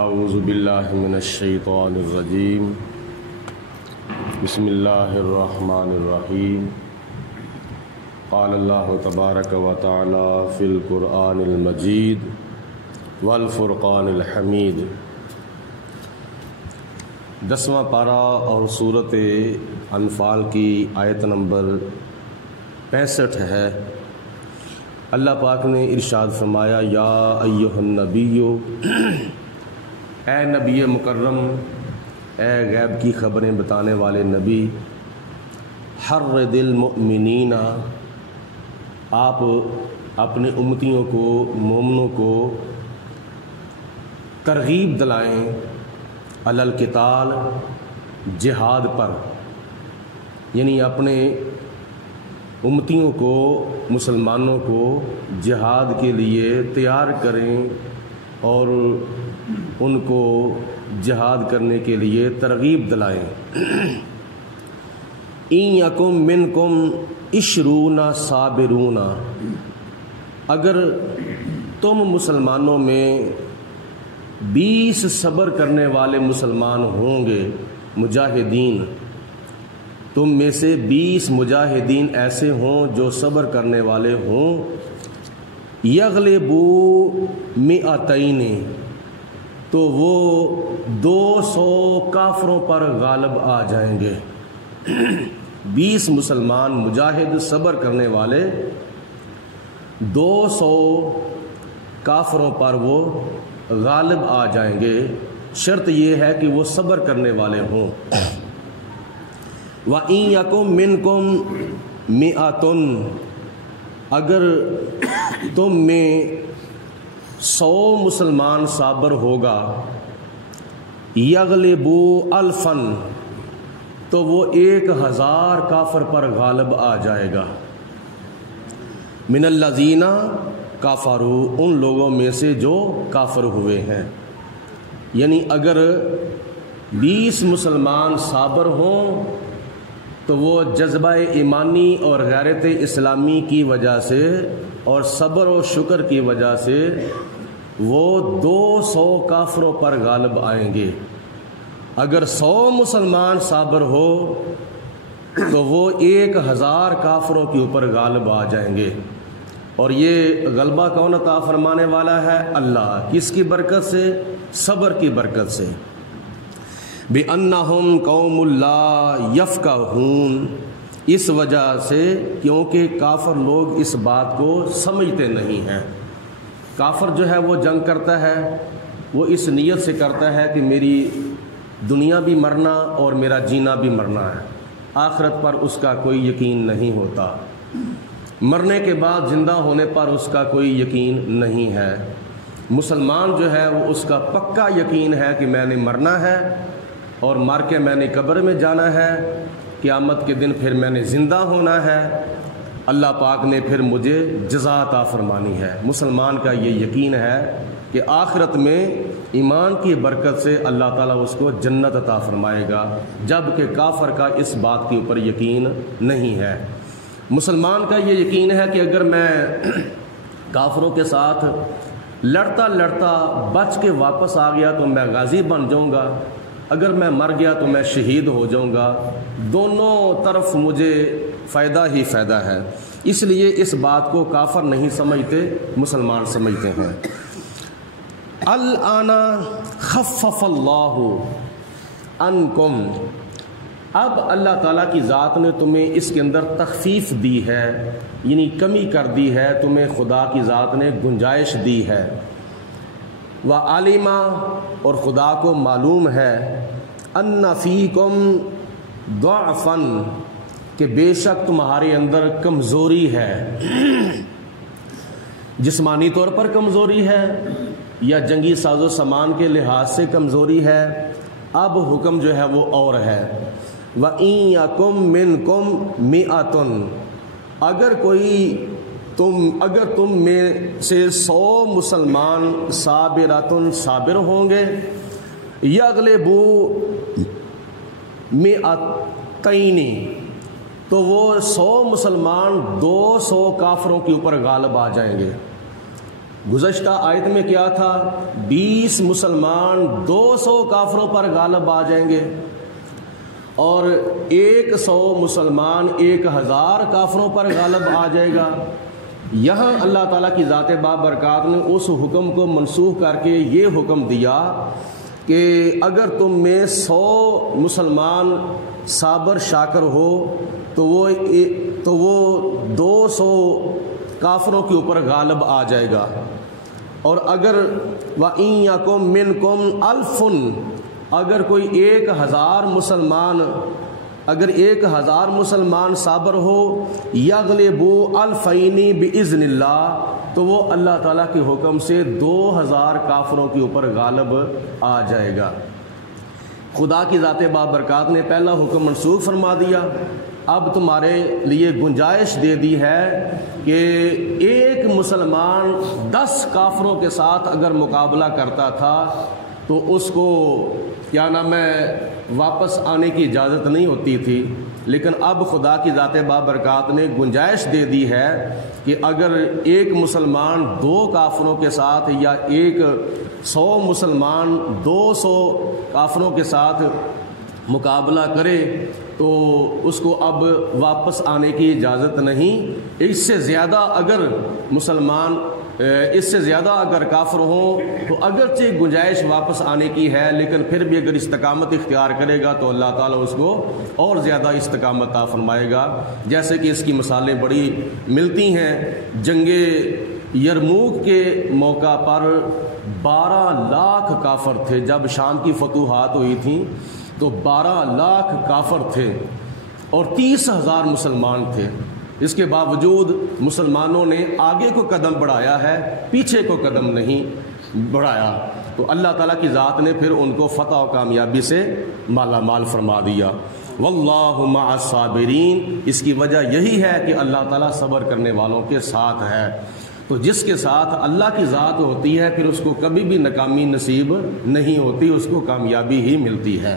اعوذ باللہ من الشیطان الرجیم بسم اللہ الرحمن الرحیم قال اللہ تبارک و تعالی فی القرآن المجید والفرقان الحمید۔ 10واں پارہ اور سورۃ انفال کی آیت نمبر 65 ہے۔ اللہ پاک نے ارشاد فرمایا یا ایھا النبی، اے نبی مکرم، اے غیب کی خبریں بتانے والے نبی، حرض المؤمنین، آپ اپنے امتیوں کو، مومنوں کو ترغیب دلائیں علی القتال، جہاد پر، یعنی اپنے امتیوں کو، مسلمانوں کو جہاد کے لیے تیار کریں اور ان کو جہاد کرنے کے لیے ترغیب دلائیں۔ ان یکم منکم عشرون صابرون، اگر تم مسلمانوں میں 20 صبر کرنے والے مسلمان ہوں گے، مجاہدین، تم میں سے 20 مجاہدین ایسے ہوں جو صبر کرنے والے ہوں، یغلبوا مئتین، تو وہ 200 کافروں پر غالب آ جائیں گے۔ 20 مسلمان مجاہد صبر کرنے والے 200 کافروں پر وہ غالب آ جائیں گے، شرط یہ ہے کہ وہ صبر کرنے والے ہوں۔ وَإِن يَكُن مِّنكُم مِّئَةٌ، اگر تم میں 100 مسلمان صابر ہوگا، یغلبوا الفاً، تو وہ 1000 کافر پر غالب آ جائے گا۔ من الذین کفروا، ان لوگوں میں سے جو کافر ہوئے ہیں، یعنی اگر 20 مسلمان صابر ہوں تو وہ جذبہ ایمانی اور غیرت اسلامی کی وجہ سے اور صبر و شکر کی وجہ سے وہ 200 کافروں پر غالب آئیں گے۔ اگر 100 مسلمان صابر ہو تو وہ 1000 کافروں کے اوپر غالب آ جائیں گے۔ اور یہ غلبہ کون عطا فرمانے والا ہے؟ اللہ۔ کس کی برکت سے؟ صبر کی برکت سے۔ بِأَنَّهُمْ قَوْمٌ لَا يَفْقَهُونَ، اس وجہ سے کیونکہ کافر لوگ اس بات کو سمجھتے نہیں ہیں۔ کافر جو ہے وہ جنگ کرتا ہے، وہ اس نیت سے کرتا ہے کہ میری دنیا بھی مرنا اور میرا جینا بھی مرنا ہے، آخرت پر اس کا کوئی یقین نہیں ہوتا، مرنے کے بعد زندہ ہونے پر اس کا کوئی یقین نہیں ہے۔ مسلمان جو ہے وہ اس کا پکا یقین ہے کہ میں نے مرنا ہے اور مر کے میں نے قبر میں جانا ہے، قیامت کے دن پھر میں نے زندہ ہونا ہے، اللہ پاک نے پھر مجھے جزا عطا فرمانی ہے۔ مسلمان کا یہ یقین ہے کہ آخرت میں ایمان کی برکت سے اللہ تعالیٰ اس کو جنت عطا فرمائے گا، جبکہ کافر کا اس بات کے اوپر یقین نہیں ہے۔ مسلمان کا یہ یقین ہے کہ اگر میں کافروں کے ساتھ لڑتا لڑتا بچ کے واپس آ گیا تو میں غازی بن جاؤں گا، اگر میں مر گیا تو میں شہید ہو جاؤں گا، دونوں طرف مجھے فائدہ ہی فائدہ ہے۔ اس لیے اس بات کو کافر نہیں سمجھتے، مسلمان سمجھتے ہیں۔ الآن خفف اللہ عنکم، اب اللہ تعالیٰ کی ذات نے تمہیں اس کے اندر تخفیف دی ہے، یعنی کمی کر دی ہے، تمہیں خدا کی ذات نے گنجائش دی ہے۔ وَعَلِمَ، اور خدا کو معلوم ہے، أَنَّ فِيكُمْ ضَعْفًا، کہ بے شک تمہارے اندر کمزوری ہے، جسمانی طور پر کمزوری ہے یا جنگی ساز و سامان کے لحاظ سے کمزوری ہے۔ اب حکم جو ہے وہ اور ہے، وَإِن يَكُن مِّنكُم مِّئَةٌ، اگر تم میں سے 100 مسلمان صابراتن، صابر ہوں گے، یغلبوا مئتین، تو وہ 100 مسلمان 200 کافروں کے اوپر غالب آ جائیں گے۔ گزشتہ آیت میں کیا تھا؟ 20 مسلمان 200 کافروں پر غالب آ جائیں گے، اور 100 مسلمان 1000 کافروں پر غالب آ جائے گا۔ یہاں اللہ تعالیٰ کی ذات بابرکات نے اس حکم کو منسوخ کر کے یہ حکم دیا کہ اگر تم میں 100 مسلمان صابر شاکر ہو تو وہ 200 کافروں کے اوپر غالب آ جائے گا، اور اگر وَإِن يَكُن مِّنكُمْ أَلْفٌ، اگر کوئی 1000 مسلمان صابر ہو، یغلبوا الفین باذن اللہ، تو وہ اللہ تعالیٰ کے حکم سے 2000 کافروں کے اوپر غالب آ جائے گا۔ خدا کی ذات بابرکات نے پہلا حکم منسوخ فرما دیا، اب تمہارے لیے گنجائش دے دی ہے کہ ایک مسلمان 10 کافروں کے ساتھ اگر مقابلہ کرتا تھا تو اس کو کیا نام ہے واپس آنے کی اجازت نہیں ہوتی تھی، لیکن اب خدا کی ذات بابرکات نے گنجائش دے دی ہے کہ اگر ایک مسلمان 2 کافروں کے ساتھ یا 100 مسلمان 200 کافروں کے ساتھ مقابلہ کرے تو اس کو اب واپس آنے کی اجازت نہیں۔ اس سے زیادہ اگر کافر ہوں تو اگرچہ گنجائش واپس آنے کی ہے، لیکن پھر بھی اگر استقامت اختیار کرے گا تو اللہ تعالیٰ اس کو اور زیادہ استقامت عطا فرمائے گا۔ جیسے کہ اس کی مثالیں بڑی ملتی ہیں۔ جنگ یرموک کے موقع پر 12 لاکھ کافر تھے، جب شام کی فتوحات ہوئی تھیں تو 12 لاکھ کافر تھے اور 30,000 مسلمان تھے۔ اس کے باوجود مسلمانوں نے آگے کو قدم بڑھایا ہے، پیچھے کو قدم نہیں بڑھایا، تو اللہ تعالیٰ کی ذات نے پھر ان کو فتح و کامیابی سے مالا مال فرما دیا۔ واللہ مع الصابرین، اس کی وجہ یہی ہے کہ اللہ تعالیٰ صبر کرنے والوں کے ساتھ ہے۔ تو جس کے ساتھ اللہ کی ذات ہوتی ہے پھر اس کو کبھی بھی ناکامی نصیب نہیں ہوتی، اس کو کامیابی ہی ملتی ہے۔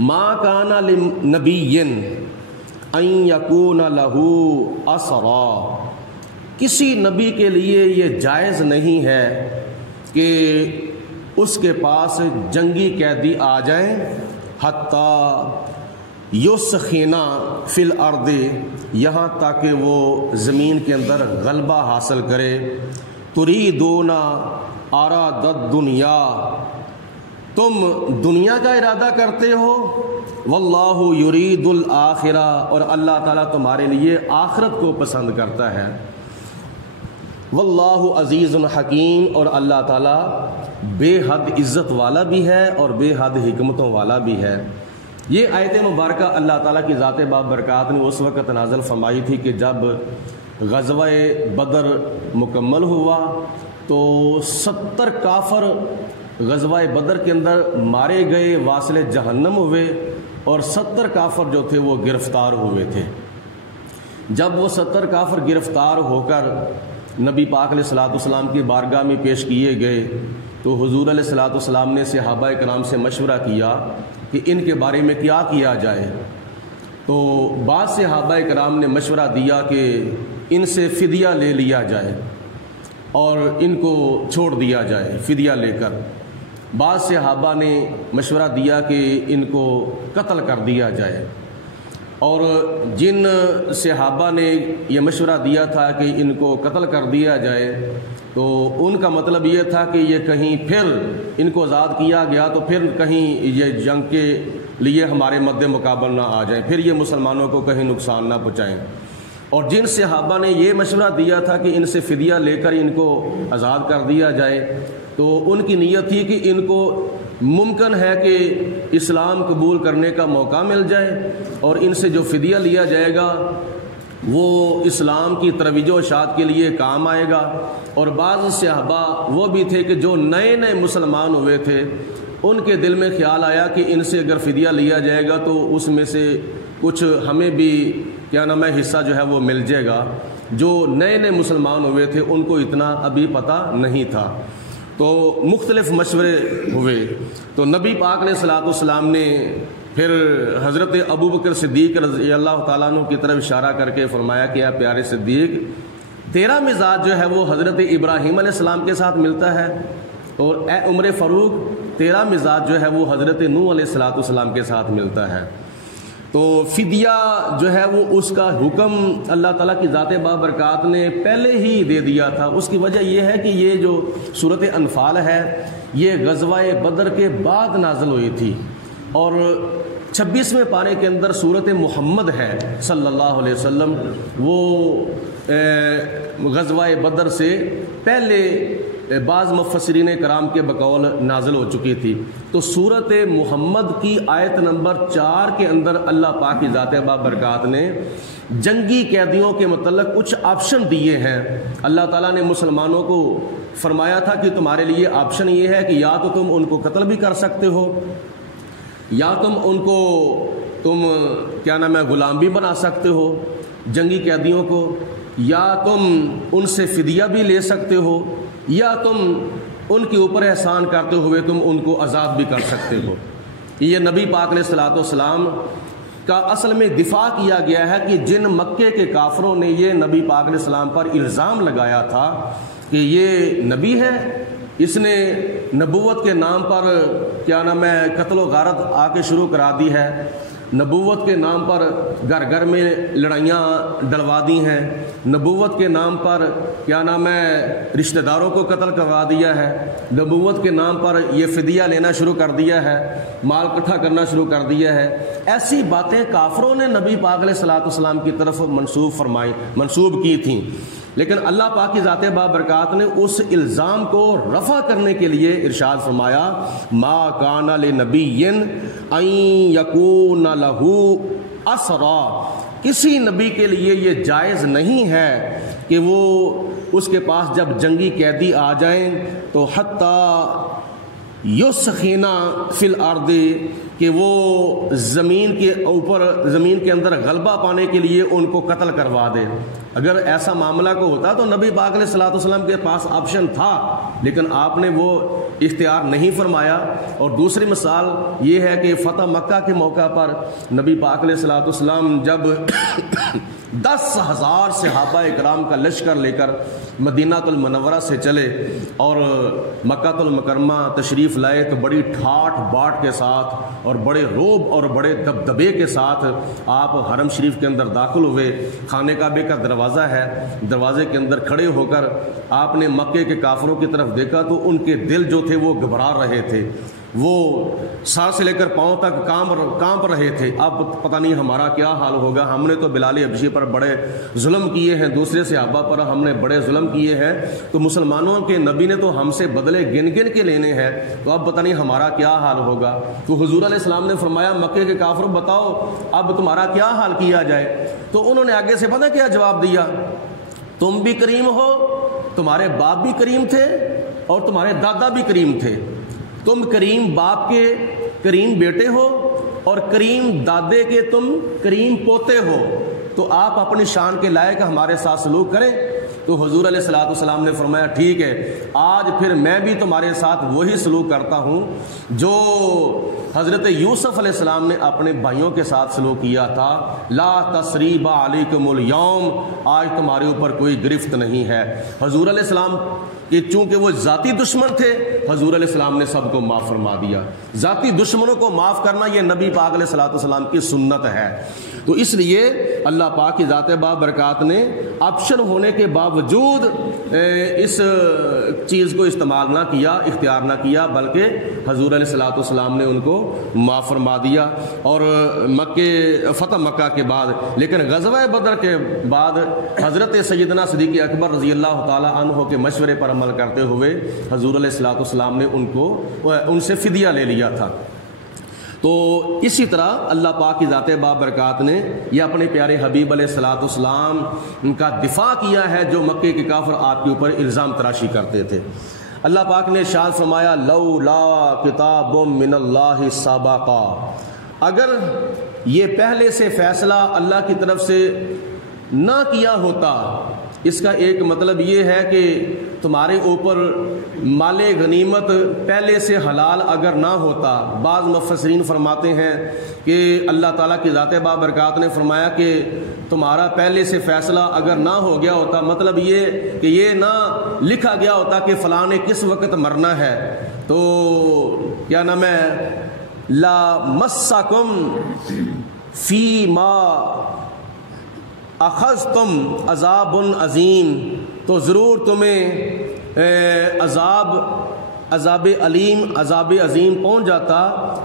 ما کان لنبی ان یکون لہ اسرا، کسی نبی کے لیے یہ جائز نہیں ہے کہ اس کے پاس جنگی قیدی آ جائیں، حتی یسخنا فی الارض، یہاں تک کہ وہ زمین کے اندر غلبہ حاصل کرے۔ تریدون عرض الدنیا، تم دنیا کا ارادہ کرتے ہو، واللہ یرید الآخرہ، اور اللہ تعالیٰ تمہارے لیے آخرت کو پسند کرتا ہے۔ واللہ عزیز حکیم، اور اللہ تعالیٰ بے حد عزت والا بھی ہے اور بے حد حکمتوں والا بھی ہے۔ یہ آیت مبارکہ اللہ تعالیٰ کی ذات بابرکات نے اس وقت نازل فرمائی تھی کہ جب غزوہ بدر مکمل ہوا تو 70 کافر غزوہ بدر کے اندر مارے گئے، واصل جہنم ہوئے، اور 70 کافر جو تھے وہ گرفتار ہوئے تھے۔ جب وہ 70 کافر گرفتار ہو کر نبی پاک علیہ الصلوۃ والسلام کی بارگاہ میں پیش کیے گئے تو حضور علیہ الصلوۃ والسلام نے صحابہ کرام سے مشورہ کیا کہ ان کے بارے میں کیا کیا جائے۔ تو بعض صحابہ کرام نے مشورہ دیا کہ ان سے فدیہ لے لیا جائے اور ان کو چھوڑ دیا جائے فدیہ لے کر۔ بعض صحابہ نے مشورہ دیا کہ ان کو قتل کر دیا جائے، اور جن صحابہ نے یہ مشورہ دیا تھا کہ ان کو قتل کر دیا جائے تو ان کا مطلب یہ تھا کہ یہ کہیں پھر ان کو آزاد کیا گیا تو پھر کہیں یہ جنگ کے لیے ہمارے مد مقابل نہ آ جائیں، پھر یہ مسلمانوں کو کہیں نقصان نہ پہنچائیں۔ اور جن صحابہ نے یہ مشورہ دیا تھا کہ ان سے فدیہ لے کر ان کو آزاد کر دیا جائے تو ان کی نیت تھی کہ ان کو ممکن ہے کہ اسلام قبول کرنے کا موقع مل جائے اور ان سے جو فدیہ لیا جائے گا وہ اسلام کی ترویج و اشاعت کے لیے کام آئے گا۔ اور بعض صحابہ وہ بھی تھے کہ جو نئے نئے مسلمان ہوئے تھے، ان کے دل میں خیال آیا کہ ان سے اگر فدیہ لیا جائے گا تو اس میں سے کچھ ہمیں بھی کیا نام ہے حصہ جو ہے وہ مل جائے گا۔ جو نئے نئے مسلمان ہوئے تھے ان کو اتنا ابھی پتہ نہیں تھا، تو مختلف مشورے ہوئے۔ تو نبی پاک علیہ الصلوۃ والسلام نے پھر حضرت ابوبکر صدیق رضی اللہ تعالیٰ عنہ کی طرف اشارہ کر کے فرمایا کہ اے پیارے صدیق، تیرا مزاج جو ہے وہ حضرت ابراہیم علیہ السلام کے ساتھ ملتا ہے، اور اے عمر فاروق تیرا مزاج جو ہے وہ حضرت نوح علیہ السلام کے ساتھ ملتا ہے۔ تو فدیہ جو ہے وہ اس کا حکم اللہ تعالیٰ کی ذات بابرکات نے پہلے ہی دے دیا تھا۔ اس کی وجہ یہ ہے کہ یہ جو سورۃ انفال ہے یہ غزوہ بدر کے بعد نازل ہوئی تھی، اور 26ویں پارے کے اندر سورۃ محمد ہے صلی اللہ علیہ وسلم، وہ غزوہ بدر سے پہلے بعض مفسرین کرام کے بقول نازل ہو چکی تھی۔ تو سورۃ محمد کی آیت نمبر 4 کے اندر اللہ پاک کی ذات بابرکات نے جنگی قیدیوں کے متعلق کچھ آپشن دیے ہیں۔ اللہ تعالیٰ نے مسلمانوں کو فرمایا تھا کہ تمہارے لیے آپشن یہ ہے کہ یا تو تم ان کو قتل بھی کر سکتے ہو، یا تم ان کو کیا نام ہے غلام بھی بنا سکتے ہو جنگی قیدیوں کو، یا تم ان سے فدیہ بھی لے سکتے ہو، یا تم ان کے اوپر احسان کرتے ہوئے تم ان کو آزاد بھی کر سکتے ہو۔ یہ نبی پاک علیہ الصلوۃ والسلام کا اصل میں دفاع کیا گیا ہے کہ جن مکے کے کافروں نے یہ نبی پاک علیہ السلام پر الزام لگایا تھا کہ یہ نبی ہے، اس نے نبوت کے نام پر کیا نام ہے قتل و غارت آ کے شروع کرا دی ہے، نبوت کے نام پر گھر گھر میں لڑائیاں ڈلوا دی ہیں، نبوت کے نام پر کیا نام ہے رشتہ داروں کو قتل کروا دیا ہے، نبوت کے نام پر یہ فدیہ لینا شروع کر دیا ہے، مال اکٹھا کرنا شروع کر دیا ہے۔ ایسی باتیں کافروں نے نبی پاک علیہ الصلوۃ والسلام کی طرف منسوب کی تھیں، لیکن اللہ پاک کی ذات بابرکات نے اس الزام کو رفع کرنے کے لیے ارشاد فرمایا ما کان لنبی ان یکون لہ اسرا، کسی نبی کے لیے یہ جائز نہیں ہے کہ وہ اس کے پاس جب جنگی قیدی آ جائیں تو حتی یسخینا فی الارض، کہ وہ زمین کے اوپر زمین کے اندر غلبہ پانے کے لیے ان کو قتل کروا دے۔ اگر ایسا معاملہ کو ہوتا تو نبی پاک علیہ الصلوۃ والسلام کے پاس آپشن تھا، لیکن آپ نے وہ اختیار نہیں فرمایا۔ اور دوسری مثال یہ ہے کہ فتح مکہ کے موقع پر نبی پاک علیہ الصلوۃ والسلام جب 10,000 صحابہ اکرام کا لشکر لے کر مدینہ المنورہ سے چلے اور مکہ المکرمہ تشریف لائے تو بڑی ٹھاٹ باٹ کے ساتھ اور بڑے روب اور بڑے دبدبے کے ساتھ آپ حرم شریف کے اندر داخل ہوئے۔ خانہ کعبے کا دروازہ ہے، دروازے کے اندر کھڑے ہو کر آپ نے مکے کے کافروں کی طرف دیکھا تو ان کے دل جو تھے وہ گھبرا رہے تھے، وہ سر سے لے کر پاؤں تک کانپ رہے تھے۔ اب پتہ نہیں ہمارا کیا حال ہوگا، ہم نے تو بلال حبشی پر بڑے ظلم کیے ہیں، دوسرے صحابہ پر ہم نے بڑے ظلم کیے ہیں، تو مسلمانوں کے نبی نے تو ہم سے بدلے گن گن کے لینے ہیں، تو اب پتہ نہیں ہمارا کیا حال ہوگا۔ تو حضور علیہ السلام نے فرمایا مکے کے کافروں بتاؤ اب تمہارا کیا حال کیا جائے؟ تو انہوں نے آگے سے پتہ کیا جواب دیا، تم بھی کریم ہو، تمہارے باپ بھی کریم تھے اور تمہارے دادا بھی کریم تھے، تم کریم باپ کے کریم بیٹے ہو اور کریم دادے کے تم کریم پوتے ہو، تو آپ اپنی شان کے لائق ہمارے ساتھ سلوک کریں۔ تو حضور علیہ الصلوۃ والسلام نے فرمایا ٹھیک ہے، آج پھر میں بھی تمہارے ساتھ وہی سلوک کرتا ہوں جو حضرت یوسف علیہ السلام نے اپنے بھائیوں کے ساتھ سلوک کیا تھا، لا تثریب علیکم اليوم، آج تمہارے اوپر کوئی گرفت نہیں ہے۔ حضور علیہ السلام کہ چونکہ وہ ذاتی دشمن تھے، حضور علیہ السلام نے سب کو معاف فرما دیا۔ ذاتی دشمنوں کو معاف کرنا یہ نبی پاک علیہ الصلوۃ والسلام کی سنت ہے۔ تو اس لیے اللہ پاک کی ذات بابرکات نے آپشن ہونے کے باوجود اس چیز کو استعمال نہ کیا، اختیار نہ کیا، بلکہ حضور علیہ الصلوۃ والسلام نے ان کو معاف فرما دیا۔ اور فتح مکہ کے بعد، لیکن غزوہ بدر کے بعد حضرت سیدنا صدیق اکبر رضی اللہ تعالی عنہ کے مشورے پر عمل کرتے ہوئے حضور علیہ الصلوۃ والسلام نے ان سے فدیہ لے لیا تھا۔ تو اسی طرح اللہ پاک کی ذات بابرکات نے یہ اپنے پیارے حبیب علیہ الصلوۃ والسلام ان کا دفاع کیا ہے جو مکے کے کافر آپ کے اوپر الزام تراشی کرتے تھے۔ اللہ پاک نے ارشاد فرمایا لولا کتاب من اللہ سابقا، اگر یہ پہلے سے فیصلہ اللہ کی طرف سے نہ کیا ہوتا اس کا ایک مطلب یہ ہے کہ تمہارے اوپر مال غنیمت پہلے سے حلال اگر نہ ہوتا، بعض مفسرین فرماتے ہیں کہ اللہ تعالیٰ کی ذات بابرکات نے فرمایا کہ تمہارا پہلے سے فیصلہ اگر نہ ہو گیا ہوتا، مطلب یہ کہ یہ نہ لکھا گیا ہوتا کہ فلاں نے کس وقت مرنا ہے، تو کیا نام ہے لا مسکم فی ما اخذتم عذاب عظیم، تو ضرور تمہیں عذاب علیم، عذاب عظیم پہنچ جاتا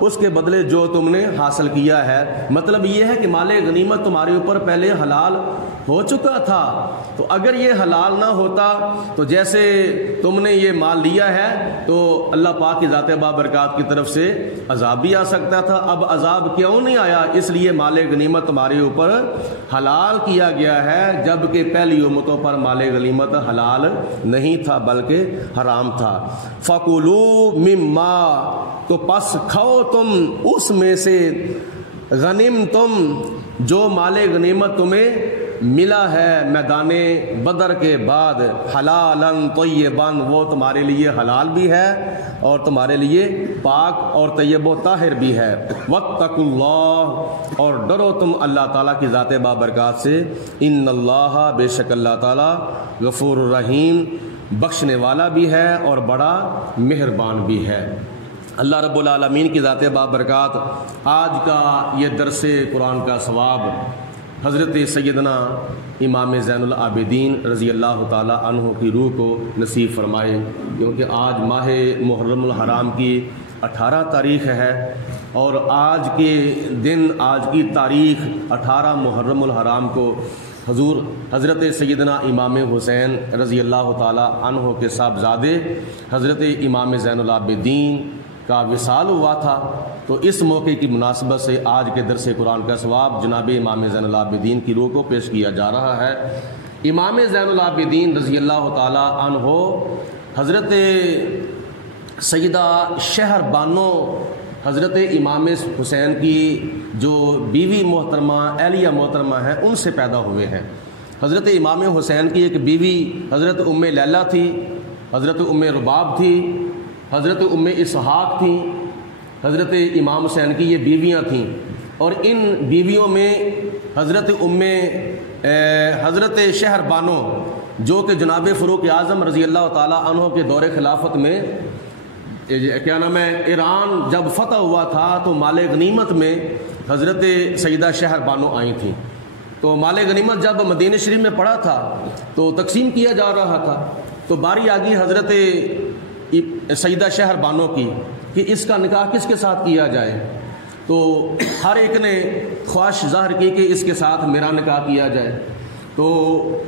اس کے بدلے جو تم نے حاصل کیا ہے۔ مطلب یہ ہے کہ مال غنیمت تمہارے اوپر پہلے حلال ہو چکا تھا، تو اگر یہ حلال نہ ہوتا تو جیسے تم نے یہ مال لیا ہے تو اللہ پاک کی ذات بابرکات کی طرف سے عذاب بھی آ سکتا تھا۔ اب عذاب کیوں نہیں آیا؟ اس لیے مال غنیمت تمہارے اوپر حلال کیا گیا ہے، جبکہ پہلی امتوں پر مال غنیمت حلال نہیں تھا بلکہ حرام تھا۔ فَكُلُوا مِمَّا، تو پس کھاؤ تم اس میں سے، غنیم تم جو مال غنیمت تمہیں ملا ہے میدان بدر کے بعد، حلالً طیباً، وہ تمہارے لیے حلال بھی ہے اور تمہارے لیے پاک اور طیب و طاہر بھی ہے۔ واتقوا اللہ، اور ڈرو تم اللہ تعالیٰ کی ذات بابرکات سے، ان اللہ، بے شک اللہ تعالیٰ، غفور الرحیم، بخشنے والا بھی ہے اور بڑا مہربان بھی ہے۔ اللہ رب العالمین کی ذات بابرکات آج کا یہ درس قرآن کا ثواب حضرت سیدنا امام زین العابدین رضی اللہ تعالی عنہ کی روح کو نصیب فرمائے، کیونکہ آج ماہ محرم الحرام کی 18 تاریخ ہے، اور آج کے دن، آج کی تاریخ 18 محرم الحرام کو حضرت سیدنا امام حسین رضی اللہ تعالی عنہ کے صاحبزادے حضرت امام زین العابدین کا وصال ہوا تھا۔ تو اس موقع کی مناسبت سے آج کے درس قرآن کا ثواب جناب امام زین العابدین کی روح کو پیش کیا جا رہا ہے۔ امام زین العابدین رضی اللہ تعالی عنہ حضرت سیدہ شہر بانو حضرت امام حسین کی جو بیوی محترمہ اہلیہ محترمہ ہیں ان سے پیدا ہوئے ہیں۔ حضرت امام حسین کی ایک بیوی حضرت ام لیلہ تھی، حضرت ام رباب تھی، حضرت ام اسحاق تھیں، حضرت امام حسین کی یہ بیویاں تھیں، اور ان بیویوں میں حضرت شہر بانو جو کہ جناب فاروق اعظم رضی اللہ تعالی عنہ کے دور خلافت میں کیا نام ہے ایران جب فتح ہوا تھا تو مال غنیمت میں حضرت سیدہ شہر بانو آئی تھیں۔ تو مال غنیمت جب مدینہ شریف میں پڑا تھا تو تقسیم کیا جا رہا تھا، تو باری آ گئی حضرت سیدہ شہر بانو کی کہ اس کا نکاح کس کے ساتھ کیا جائے، تو ہر ایک نے خواہش ظاہر کی کہ اس کے ساتھ میرا نکاح کیا جائے، تو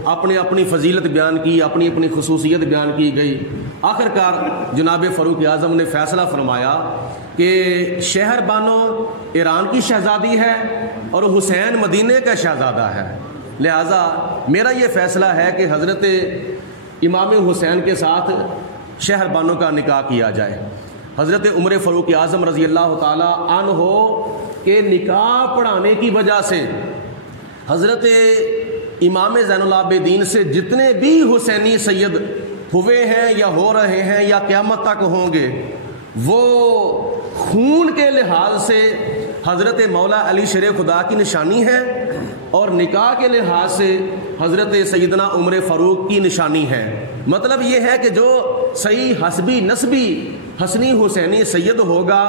اپنی فضیلت بیان کی، اپنی خصوصیت بیان کی گئی۔ آخرکار جناب فاروق اعظم نے فیصلہ فرمایا کہ شہر بانو ایران کی شہزادی ہے اور حسین مدینے کا شہزادہ ہے، لہٰذا میرا یہ فیصلہ ہے کہ حضرت امام حسین کے ساتھ شہر بانو کا نکاح کیا جائے۔ حضرت عمر فاروق اعظم رضی اللہ تعالی عنہ کے نکاح پڑھانے کی وجہ سے حضرت امام زین العابدین سے جتنے بھی حسینی سید ہوئے ہیں یا ہو رہے ہیں یا قیامت تک ہوں گے، وہ خون کے لحاظ سے حضرت مولا علی شیر خدا کی نشانی ہے، اور نکاح کے لحاظ سے حضرت سیدنا عمر فاروق کی نشانی ہے۔ مطلب یہ ہے کہ جو صحیح حسبی نسبی حسنی حسینی سید ہوگا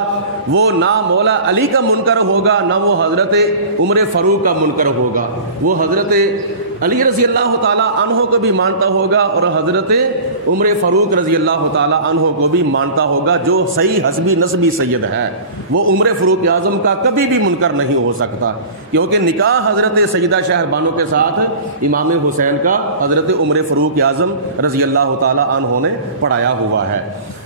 وہ نہ مولا علی کا منکر ہوگا نہ وہ حضرت عمر فاروق کا منکر ہوگا، وہ حضرت علی رضی اللہ تعالی عنہ کو بھی مانتا ہوگا اور حضرت عمر فاروق رضی اللہ تعالی عنہ کو بھی مانتا ہوگا۔ جو صحیح حسبی نسبی سید ہے وہ عمر فاروق اعظم کا کبھی بھی منکر نہیں ہو سکتا، کیونکہ نکاح حضرت سیدہ شہر بانو کے ساتھ امام حسین کا حضرت عمر فاروق اعظم رضی اللہ تعالی عنہ نے پڑھایا ہوا ہے۔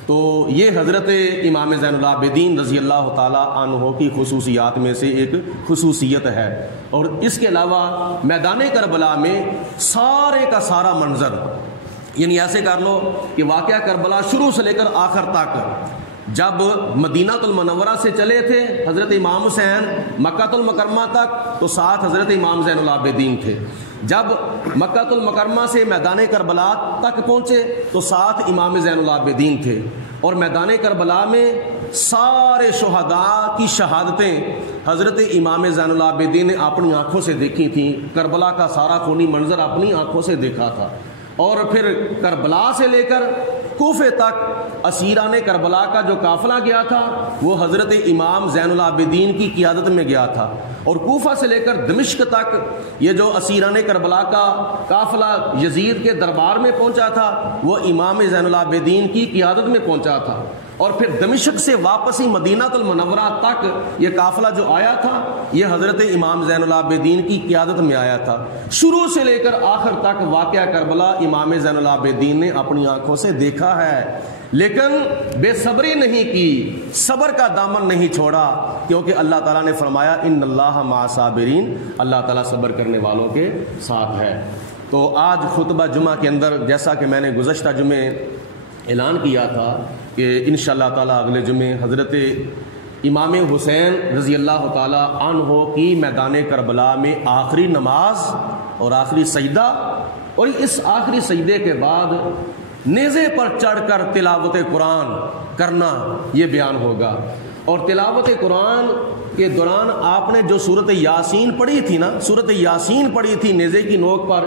تو یہ حضرت امام زین العابدین رضی اللہ تعالی عنہ کی خصوصیات میں سے ایک خصوصیت ہے۔ اور اس کے علاوہ میدان کربلا میں سارے کا سارا منظر، یعنی ایسے کر لو کہ واقعہ کربلا شروع سے لے کر آخر تک جب مدینہ المنورہ سے چلے تھے حضرت امام حسین مکہ المکرمہ تک تو ساتھ حضرت امام زین العابدین تھے، جب مکہ المکرمہ سے میدان کربلا تک پہنچے تو ساتھ امام زین العابدین تھے، اور میدان کربلا میں سارے شہداء کی شہادتیں حضرت امام زین العابدین نے اپنی آنکھوں سے دیکھی تھیں، کربلا کا سارا خونی منظر اپنی آنکھوں سے دیکھا تھا، اور پھر کربلا سے لے کر کوفے تک اسیران کربلا کا جو قافلہ گیا تھا وہ حضرت امام زین العابدین کی قیادت میں گیا تھا، اور کوفہ سے لے کر دمشق تک یہ جو اسیران کربلا کا قافلہ یزید کے دربار میں پہنچا تھا وہ امام زین العابدین کی قیادت میں پہنچا تھا، اور پھر دمشق سے واپسی مدینہ المنورہ تک یہ قافلہ جو آیا تھا یہ حضرت امام زین العابدین کی قیادت میں آیا تھا۔ شروع سے لے کر آخر تک واقعہ کربلا امام زین العابدین نے اپنی آنکھوں سے دیکھا ہے، لیکن بے صبری نہیں کی، صبر کا دامن نہیں چھوڑا، کیونکہ اللہ تعالیٰ نے فرمایا ان اللہ مع صابرین، اللہ تعالیٰ صبر کرنے والوں کے ساتھ ہے۔ تو آج خطبہ جمعہ کے اندر جیسا کہ میں نے گزشتہ جمعے اعلان کیا تھا کہ انشاءاللہ تعالیٰ اگلے جمعے حضرت امام حسین رضی اللہ تعالیٰ عنہ کی میدان کربلا میں آخری نماز اور آخری سجدہ، اور اس آخری سجدے کے بعد نیزے پر چڑھ کر تلاوت قرآن کرنا یہ بیان ہوگا۔ اور تلاوت قرآن کے دوران آپ نے جو سورت یاسین پڑھی تھی نا، سورت یاسین پڑھی تھی نیزے کی نوک پر،